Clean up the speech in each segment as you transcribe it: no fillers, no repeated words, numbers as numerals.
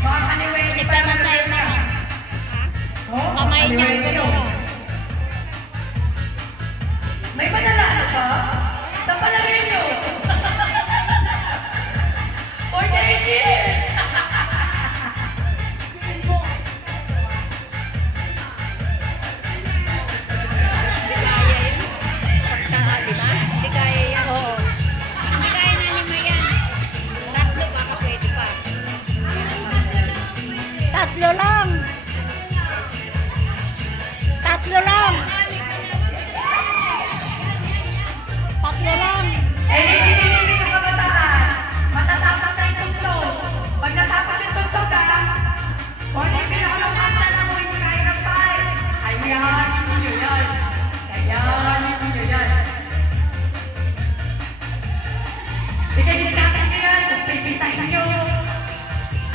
Baka kaliwin. Kita man tayo na. Oh, Kamay niya. May madala ka? Sa palagay niyo? For 8 years! Tatlo lang. Tatlo lang. Tatlo lang. Eh, hindi ko mataas. Matatapos na yung tugtog. Pag natapos yung tugtog ka, kung ano yung pinakalakas na mo, hindi kaya ng five. Ayan, yun yan. Ayan, yun yan. Sige, diskarte nyo yan. Pipisahin nyo.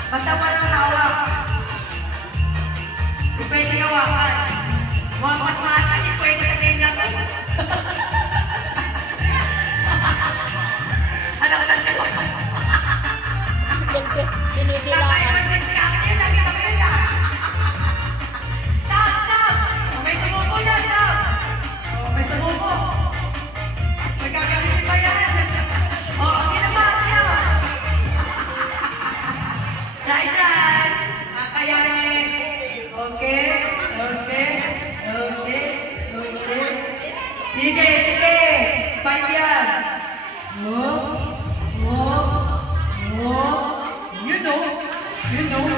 Basta walang hawak. Kung pwede hawakan. Mga mas mahal, hindi pwede sa kanya to. Ano ka sa Dinidilaan. May sumuko na, Sab! May sumuko. Magkakamitin pa yan. Okay na ba, Sab? Yan. Kakayanin. Okay. Sige. Fight yan. You know.